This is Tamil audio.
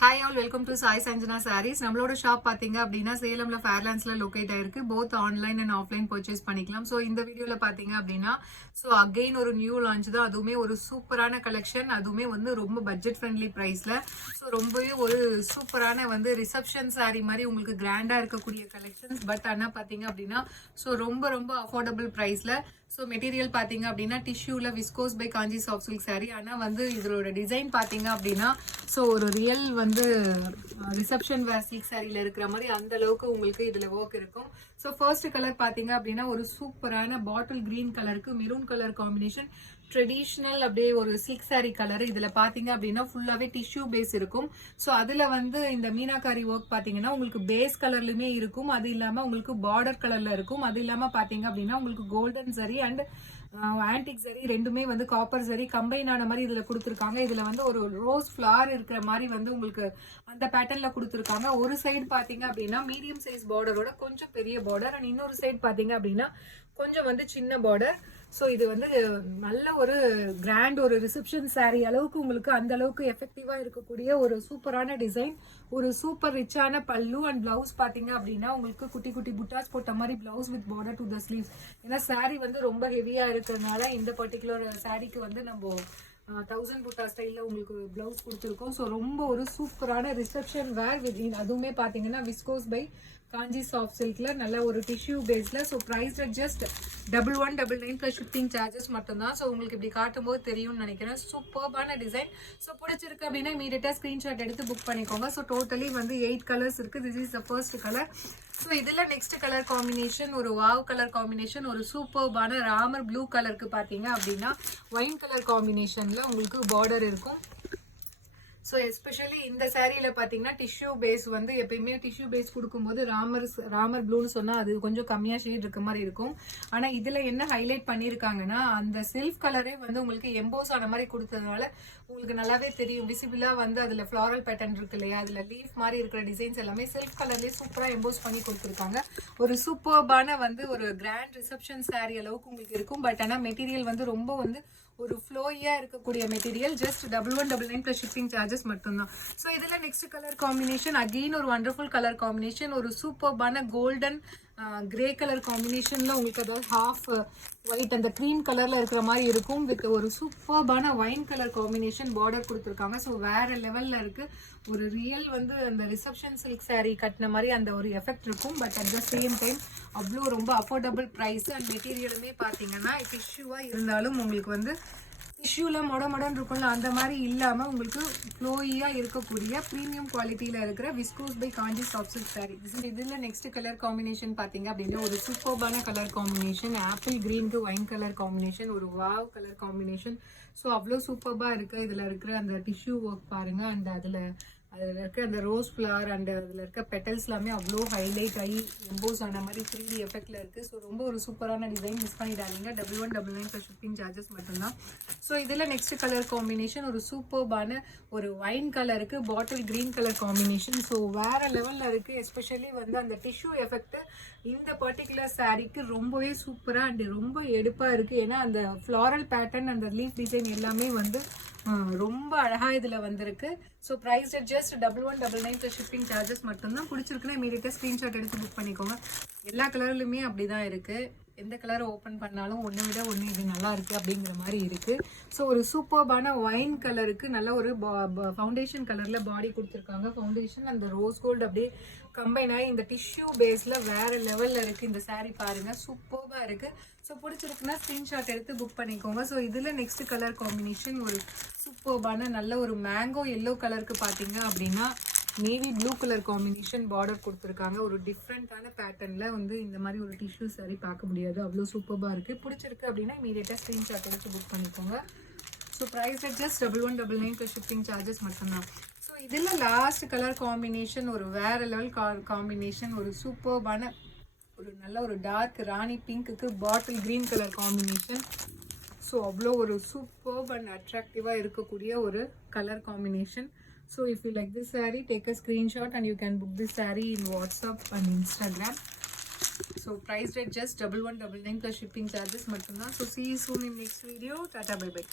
Hi all welcome to Sai Sanjana sarees. நம்மளோட ஷாப் பாத்தீங்க அப்படின்னா சேலம்ல ஃபேர்லாண்ட்ஸ்ல லொகேட் ஆயிருக்கு. Both online and offline purchase பண்ணிக்கலாம். ஸோ இந்த வீடியோல பாத்தீங்க அப்படின்னா ஸோ அகெயின் ஒரு நியூ லான்ச் தான். அதுவுமே ஒரு சூப்பரான கலெக்ஷன், அதுவுமே வந்து ரொம்ப பட்ஜெட் ஃப்ரெண்ட்லி பிரைஸ்ல. ஸோ ரொம்பவே ஒரு சூப்பரான வந்து ரிசப்ஷன் சாரீ மாதிரி உங்களுக்கு கிராண்டா இருக்கக்கூடிய கலெக்ஷன்ஸ். பட் ஆனா பாத்தீங்க அப்படின்னா ஸோ ரொம்ப ரொம்ப அஃபோர்டபுள் பிரைஸ்ல. ஸோ மெட்டீரியல் பார்த்தீங்க அப்படின்னா டிஷ்யூல viscose by Kanchi soft silk sari. ஆனால் வந்து இதோட டிசைன் பார்த்தீங்க அப்படின்னா ஸோ ஒரு ரியல் வந்து ரிசப்ஷன் வேர் சில்க் சாரியில் இருக்கிற மாதிரி அந்த அளவுக்கு உங்களுக்கு இதில் ஒர்க் இருக்கும். ஸோ ஃபர்ஸ்ட் கலர் பார்த்தீங்க அப்படின்னா ஒரு சூப்பரான பாட்டில் கிரீன் கலருக்கு மெரூன் கலர் காம்பினேஷன், ட்ரெடிஷ்னல் அப்படியே ஒரு சில்க் சாரி கலர். இதுல பாத்தீங்க அப்படின்னா ஃபுல்லாவே டிஷ்யூ பேஸ் இருக்கும். ஸோ அதுல வந்து இந்த மீனாக்காரி ஒர்க் பாத்தீங்கன்னா உங்களுக்கு பேஸ் கலர்லயுமே இருக்கும், அது இல்லாம உங்களுக்கு பார்டர் கலர்ல இருக்கும். அது இல்லாம பாத்தீங்க அப்படின்னா உங்களுக்கு கோல்டன் சரி அண்ட் ஆன்டிக் சரி ரெண்டுமே வந்து காப்பர் சரி கம்பைன் ஆன மாதிரி இதுல கொடுத்துருக்காங்க. இதுல வந்து ஒரு ரோஸ் ஃபிளவர் இருக்கிற மாதிரி வந்து உங்களுக்கு அந்த பேட்டர்ன்ல கொடுத்துருக்காங்க. ஒரு சைடு பாத்தீங்க அப்படின்னா மீடியம் சைஸ் பார்டரோட கொஞ்சம் பெரிய பார்டர் அண்ட் இன்னொரு சைடு பாத்தீங்க அப்படின்னா கொஞ்சம் வந்து சின்ன பார்டர். ஸோ இது வந்து நல்ல ஒரு கிராண்ட் ஒரு ரிசப்ஷன் சாரீ அளவுக்கு உங்களுக்கு அந்த அளவுக்கு எஃபெக்டிவா இருக்கக்கூடிய ஒரு சூப்பரான டிசைன், ஒரு சூப்பர் ரிச்சான பல்லு அண்ட் பிளவுஸ் பாத்தீங்க அப்படின்னா உங்களுக்கு குட்டி குட்டி புட்டாஸ் போட்ட மாதிரி blouse with border to the sleeves. ஏன்னா சாரீ வந்து ரொம்ப ஹெவியா இருக்கிறதுனால இந்த பர்டிகுலர் சாரீக்கு வந்து நம்ம 1000 புட்டா ஸ்டைல்ல உங்களுக்கு பிளவுஸ் கொடுத்துருக்கோம். ஸோ ரொம்ப ஒரு சூப்பரான ரிசப்ஷன் வேர் வித் அதுவுமே பாத்தீங்கன்னா விஸ்கோஸ் பை காஞ்சி சாஃப்ட் சில்க்ல நல்ல ஒரு டிஷ்யூ பேஸ்ல. So price just 1199 plus shipping charges மட்டும்தான். ஸோ உங்களுக்கு இப்படி காட்டும் போது தெரியும்னு நினைக்கிறேன். சூப்பர்பான டிசைன். ஸோ பிடிச்சிருக்கு அப்படின்னா இமீடியட்டா ஸ்கிரீன்ஷாட் எடுத்து புக் பண்ணிக்கோங்க. ஸோ டோட்டலி வந்து 8 கலர்ஸ் இருக்கு. This is the first colour. So இதுல நெக்ஸ்ட் கலர் காம்பினேஷன் ஒரு வாவ் கலர் காம்பினேஷன், ஒரு சூப்பர்பான ராமர் ப்ளூ கலருக்கு பாத்தீங்க அப்படின்னா ஒயின் கலர் காம்பினேஷன்ல உங்களுக்கு பார்டர் இருக்கும். ஸோ எஸ்பெஷலி இந்த சாரியில பாத்தீங்கன்னா டிஷ்யூ பேஸ் வந்து எப்பயுமே டிஷ்யூ பேஸ் கொடுக்கும்போது ராமர் ப்ளூன்னு சொன்னா அது கொஞ்சம் கம்மியா ஷேட் இருக்க மாதிரி இருக்கும். ஆனா இதுல என்ன ஹைலைட் பண்ணிருக்காங்கன்னா அந்த செல்ஃப் கலரே வந்து உங்களுக்கு எம்போஸ் ஆன மாதிரி கொடுத்ததுனால உங்களுக்கு நல்லாவே தெரியும் விசிபிளா வந்து அதுல ஃபிளாரல் பேட்டர்ன் இருக்கு இல்லையா, அதுல லீஃப் மாதிரி இருக்கிற டிசைன்ஸ் எல்லாமே செல்ஃப் கலர்லயே சூப்பரா எம்போஸ் பண்ணி கொடுத்துருக்காங்க. ஒரு சூப்பர்பான வந்து ஒரு கிராண்ட் ரிசப்ஷன் சாரி அளவுக்கு உங்களுக்கு இருக்கும். பட் ஆனா மெட்டீரியல் வந்து ரொம்ப வந்து ஒரு ஃப்ளோயா இருக்கக்கூடிய material. Just 1199 plus shipping charges மட்டும்தான். ஸோ இதுல நெக்ஸ்ட் கலர் காம்பினேஷன் அகெயின் ஒரு வண்டர்ஃபுல் கலர் காம்பினேஷன், ஒரு சூப்பர்பான கோல்டன் கிரே கலர் காம்பினேஷன்ல உங்களுக்கு அதாவது ஹாஃப் ஒயிட் அந்த கிரீம் கலர்ல இருக்கிற மாதிரி இருக்கும் வித் ஒரு சூப்பர்பான ஒயின் கலர் காம்பினேஷன் பார்டர் கொடுத்துருக்காங்க. ஸோ வேற லெவல்ல இருக்கு. ஒரு ரியல் வந்து அந்த ரிசப்ஷன் சில்க் சாரீ கட்டின மாதிரி அந்த ஒரு எஃபெக்ட் இருக்கும். But at the same time அவ்வளோ ரொம்ப அஃபோர்டபுள் ப்ரைஸ் அண்ட் மெட்டீரியலுமே பார்த்தீங்கன்னா டிஷ்யூவா இருந்தாலும் உங்களுக்கு வந்து டிஷ்யூல மொடன்னு இருக்கும்ல அந்த மாதிரி இல்லாம உங்களுக்கு ஃப்ளோயியா இருக்கக்கூடிய ப்ரீமியம் குவாலிட்டியில இருக்கிற viscose by Kanchi soft silk sari. இதுல நெக்ஸ்ட் கலர் காம்பினேஷன் பாத்தீங்க அப்படின்னா ஒரு சூப்பர்பான கலர் காம்பினேஷன், ஆப்பிள் கிரீனுக்கு ஒயின் கலர் காம்பினேஷன், ஒரு வாவ் கலர் காம்பினேஷன். ஸோ அவ்வளோ சூப்பர்பா இருக்கு. இதுல இருக்கிற அந்த டிஷ்யூ ஒர்க் பாருங்க அண்ட் அதுல இருக்க அந்த ரோஸ் ஃபிளவர் அண்ட் அதுல இருக்க பெட்டல்ஸ் எல்லாமே அவ்வளோ ஹைலைட் ஆகி எம்போஸ் ஆன மாதிரி 3D எஃபெக்ட்ல இருக்கு. ஸோ ரொம்ப ஒரு சூப்பரான டிசைன், மிஸ் பண்ணிடாதீங்க. 1199 பிளஸ் ஷிப்பிங் சார்ஜஸ் மட்டும்தான். ஸோ இதுல நெக்ஸ்ட் கலர் காம்பினேஷன் ஒரு சூப்பர்பான ஒரு ஒயின் கலருக்கு பாட்டில் கிரீன் கலர் காம்பினேஷன். ஸோ வேற லெவல்ல இருக்கு. எஸ்பெஷலி வந்து அந்த டிஷ்யூ எஃபெக்ட் இந்த பர்டிகுலர் சாரீக்கு ரொம்பவே சூப்பரா அண்ட் ரொம்ப எடுப்பா இருக்கு. ஏன்னா அந்த ஃபிளாரல் பேட்டர்ன் அந்த லீஃப் டிசைன் எல்லாமே வந்து ரொம்ப அழகா இதுல வந்திருக்கு. So price just 1199 plus shipping charges மட்டும்தான். பிடிச்சிருக்குன்னா இமீடியட்டா ஸ்கிரீன்ஷாட் எடுத்து புக் பண்ணிக்கோங்க. எல்லா கலர்லுமே அப்படிதான் இருக்கு. எந்த கலரை ஓப்பன் பண்ணாலும் ஒன்றை விட ஒன்று இது நல்லா இருக்கு அப்படிங்கிற மாதிரி இருக்கு. ஸோ ஒரு சூப்பர்பான ஒயின் கலருக்கு நல்ல ஒரு ஃபவுண்டேஷன் கலர்ல பாடி கொடுத்துருக்காங்க. ஃபவுண்டேஷன் அந்த ரோஸ் கோல்டு அப்படியே கம்பைன் ஆகி இந்த டிஷ்யூ பேஸ்ல வேற லெவல்ல இருக்கு. இந்த சாரீ பாருங்க சூப்பர்பா இருக்கு. ஸோ பிடிச்சிருக்குன்னா ஸ்கிரீன்ஷாட் எடுத்து புக் பண்ணிக்கோங்க. ஸோ இதுல நெக்ஸ்ட் கலர் காம்பினேஷன் ஒரு சூப்பர்பான நல்ல ஒரு மேங்கோ எல்லோ கலருக்கு பாத்தீங்க அப்படின்னா navy blue colour combination border கொடுத்துருக்காங்க. ஒரு டிஃப்ரெண்டான பேட்டர்ன்ல வந்து இந்த மாதிரி ஒரு டிஷ்யூ சாரி பார்க்க முடியாது, அவ்வளோ சூப்பர்பா இருக்கு. பிடிச்சிருக்கு அப்படின்னா இமீடியட்டா ஸ்கிரீன்ஷாட் எடுத்து புக் பண்ணிக்கோங்க. So price just 1199 plus shipping charges மட்டும்தான். ஸோ இதில் லாஸ்ட் கலர் காம்பினேஷன் ஒரு வேற லெவல் காம்பினேஷன், ஒரு சூப்பர்பான ஒரு நல்ல ஒரு டார்க் ராணி பிங்க்குக்கு bottle green colour combination. So அவ்வளோ ஒரு சூப்பர்ப் அண்ட் அட்ராக்டிவாக இருக்கக்கூடிய ஒரு colour combination. So if you like this saree, take a screenshot and you can book this saree in WhatsApp and Instagram. So price rate just 1199 plus shipping charges mattumda. So see you soon in next video. Tata bye bye.